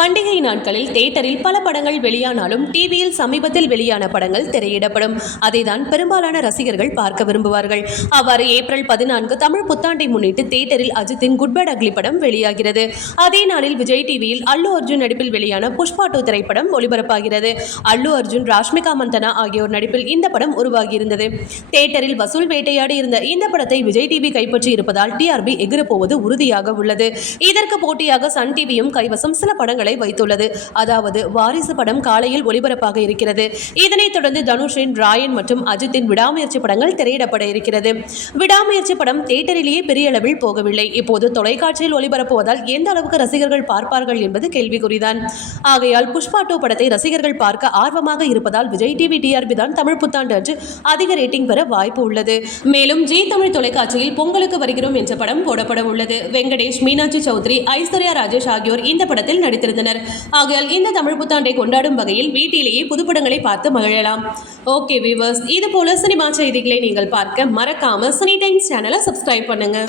பண்டிகை நாட்களில் தியேட்டரில் பல படங்கள் வெளியானாலும் டிவியில் சமீபத்தில் வெளியான படங்கள் திரையிடப்படும். அதைதான் பெரும்பாலான ரசிகர்கள் பார்க்க விரும்புவார்கள். அவ்வாறு ஏப்ரல் பதினான்கு தமிழ் புத்தாண்டை முன்னிட்டு தியேட்டரில் அஜித்தின் குட் பேட் அக்லி படம் வெளியாகிறது. அதே நாளில் விஜய் டிவியில் அல்லு அர்ஜுன் நடிப்பில் வெளியான புஷ்பா டூ திரைப்படம் ஒளிபரப்பாகிறது. அல்லு அர்ஜுன் ராஷ்மிகா மந்தனா ஆகியோர் நடிப்பில் இந்த படம் உருவாகியிருந்தது. தியேட்டரில் வசூல் வேட்டையாடி இருந்த இந்த படத்தை விஜய் டிவி கைப்பற்றி இருப்பதால் டிஆர்பி எகிரப்போவது உறுதியாக உள்ளது. இதற்கு போட்டியாக சன் டிவியும் கைவசம் சில படங்கள் வைத்துள்ளது. அதாவது வாரிசு படம் காலையில் ஒளிபரப்பாக இருக்கிறது. இதனைத் தொடர்ந்து தனுஷின் ராயன் மற்றும் அஜித்தின் விடாமுயற்சி படங்கள் திரையிடப்பட இருக்கிறது. விடாமுயற்சி படம் தியேட்டரிலேயே பெரிய அளவில் போகவில்லை. இப்போது தொலைக்காட்சியில் ஒளிபரப்புவதால் எந்த அளவுக்கு ரசிகர்கள் பார்ப்பார்கள் என்பது கேள்விக்குறிதான். ஆகையால் புஷ்பா டூ படத்தை ரசிகர்கள் பார்க்க ஆர்வமாக இருப்பதால் விஜய் டிவி டிஆர்பி தான் தமிழ் புத்தாண்டு அன்று அதிக ரேட்டிங் பெற வாய்ப்பு உள்ளது. மேலும் ஜி தமிழ் தொலைக்காட்சியில் பொங்கலுக்கு வருகிறோம் என்ற படம் போடப்பட உள்ளது. வெங்கடேஷ் மீனாட்சி சௌத்ரி ஐஸ்வர்யா ராஜேஷ் ஆகியோர் இந்த படத்தில் இருந்தனர் ஆகையால் இந்த தமிழ் புத்தாண்டை கொண்டாடும் வகையில் வீட்டிலேயே புதுப்படங்களை பார்த்து மகிழலாம். ஓகே விவர்ஸ் இது போல சினிமா செய்திகளை நீங்கள் பார்க்க மறக்காம சினி டைம்ஸ் சேனலை சப்ஸ்கிரைப் பண்ணுங்க.